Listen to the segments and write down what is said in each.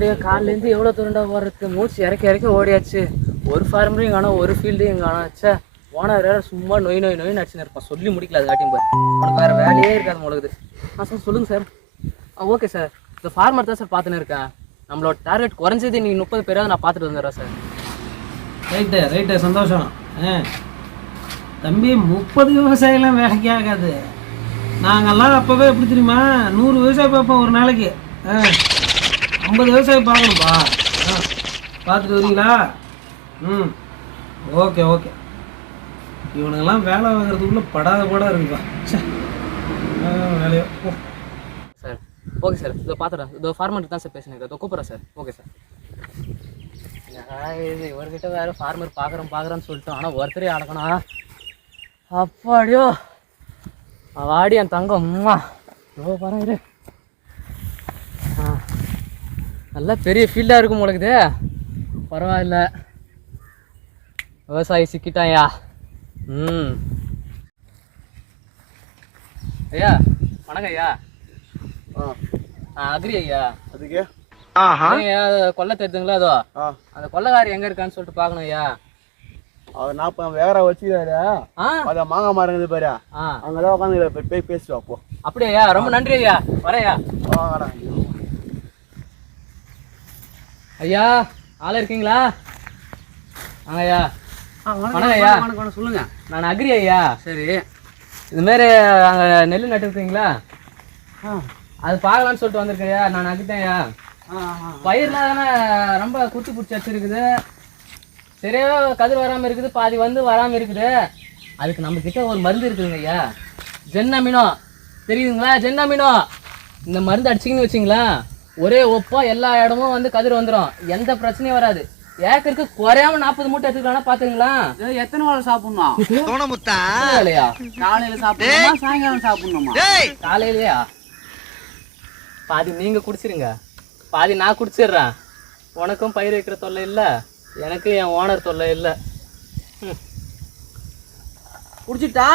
அப்படியே காலிலேருந்து எவ்வளோ தூரண்டா ஓடுறது, மூச்சு இறக்கி ஓடியாச்சு. ஒரு ஃபார்மரையும் காணோம், ஒரு ஃபீல்டையும் காணோம். ச்சே, ஓனர் வேறு சும்மா நோய் நடிச்சுன்னு இருப்பான். சொல்லி முடிக்கல அது காட்டியும் பாரு. உனக்கு வேறு வேலையே இருக்காது முழுகுது. சார் சொல்லுங்கள் சார். ஓகே சார், இந்த ஃபார்மர் தான் சார் பார்த்துன்னு இருக்கேன். நம்மளோட டார்கெட் குறைஞ்சது நீங்கள் 30 பேராவது நான் பார்த்துட்டு வந்துடுறேன் சார். ரைட்டு சந்தோஷம். தம்பி 30 விவசாயம்லாம் வேலைக்கு ஆகாது. நாங்கள்லாம் அப்போவே எப்படி தெரியுமா 100 விவசாயம் பார்ப்போம் ஒரு நாளைக்கு. 50 விவசாயம் பார்க்கணும்ப்பா. பார்த்துட்டு வரீங்களா? ஓகே இவனுங்கெல்லாம் வேலை வாங்குறதுக்குள்ளே படாத இருக்குப்பா. வேலையோ சார். ஓகே சார், இதோ பார்த்துறேன். இதோ ஃபார்மர் தான் சார் பேசுனேன். இதோ கூப்பிட்றேன் சார். Okay sir. இது இவர்கிட்ட வேறு ஃபார்மர் பார்க்குறேன்னு சொல்லிட்டோம். ஆனால் ஒருத்தரே அடக்கணும். அப்பாடியோ வாடி என் தங்கம். அம்மா இவ்வளோ பாருங்க. நல்லா பெரிய ஃபீல்டாக இருக்கும் உங்களுக்கு. பரவாயில்ல, விவசாயி சிக்கிட்டாயா. ஐயா வணக்கம் ஐயா. அக்ரி ஐயா. அதுக்கு கொல்லை தெரியுதுங்களா? அதோ அந்த கொள்ளைக்காரி எங்க இருக்கான்னு சொல்லிட்டு பார்க்கணும் ஐயா. அவர் 40 வேற வச்சுக்கிறாரு. அத மாங்காய் மரங்குது பாரு, அங்கதான் உட்காந்து போய் பேசுவா. அப்போ அப்படியா? ரொம்ப நன்றி ஐயா. வரையா ஐயா. ஆள இருக்கீங்களா? ஐயா வணக்கம் ஐயா. வணக்கம் சொல்லுங்க. நான் அக்ரி ஐயா. சரி, இது மாரி அங்கே நெல் நட்டுருக்கீங்களா? அது பார்க்கலான்னு சொல்லிட்டு வந்திருக்கேன் ஐயா. நான் நட்டுட்டேன்யா. பயிர்லாம் தானே ரொம்ப குட்டி பிடிச்சி வச்சிருக்குது. சரியா கதிர் வராமல் இருக்குது, பாதி வந்து வராமல் இருக்குது. அதுக்கு நம்ம கிட்ட ஒரு மருந்து இருக்குதுங்க ஐயா, ஜென்னமினோ. தெரியுதுங்களா? ஜென்னமினோ இந்த மருந்து அடிச்சிங்கன்னு வச்சிங்களா, ஒரே ஒப்பா எல்லா இடமும் வந்து கதிர் வந்துடும், எந்த பிரச்சனையும் வராது. ஏக்கருக்கு குறையாம 40 மூட்டை எடுத்துக்கலாம். பாத்துங்களா? எத்தனை வேலை சாப்பிடணும்? இல்லையா? காலையில சாப்பிடணுமா சாயங்காலம் சாப்பிடணுமா? காலையிலயா? பாதி நீங்க குடிச்சிருங்க, பாதி நான் குடிச்சிடுறேன். உனக்கும் பயிர் வைக்கிற தொல்லை இல்லை, எனக்கு என் ஓனர் தொல்லை இல்லை. குடிச்சிட்டா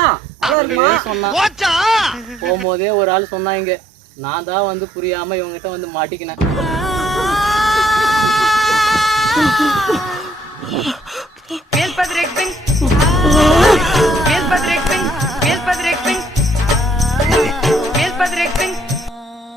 போகும்போதே ஒரு ஆள் சொன்னாங்க, நான் தான் வந்து புரியாம இவங்ககிட்ட வந்து மாட்டிக்கினேன்.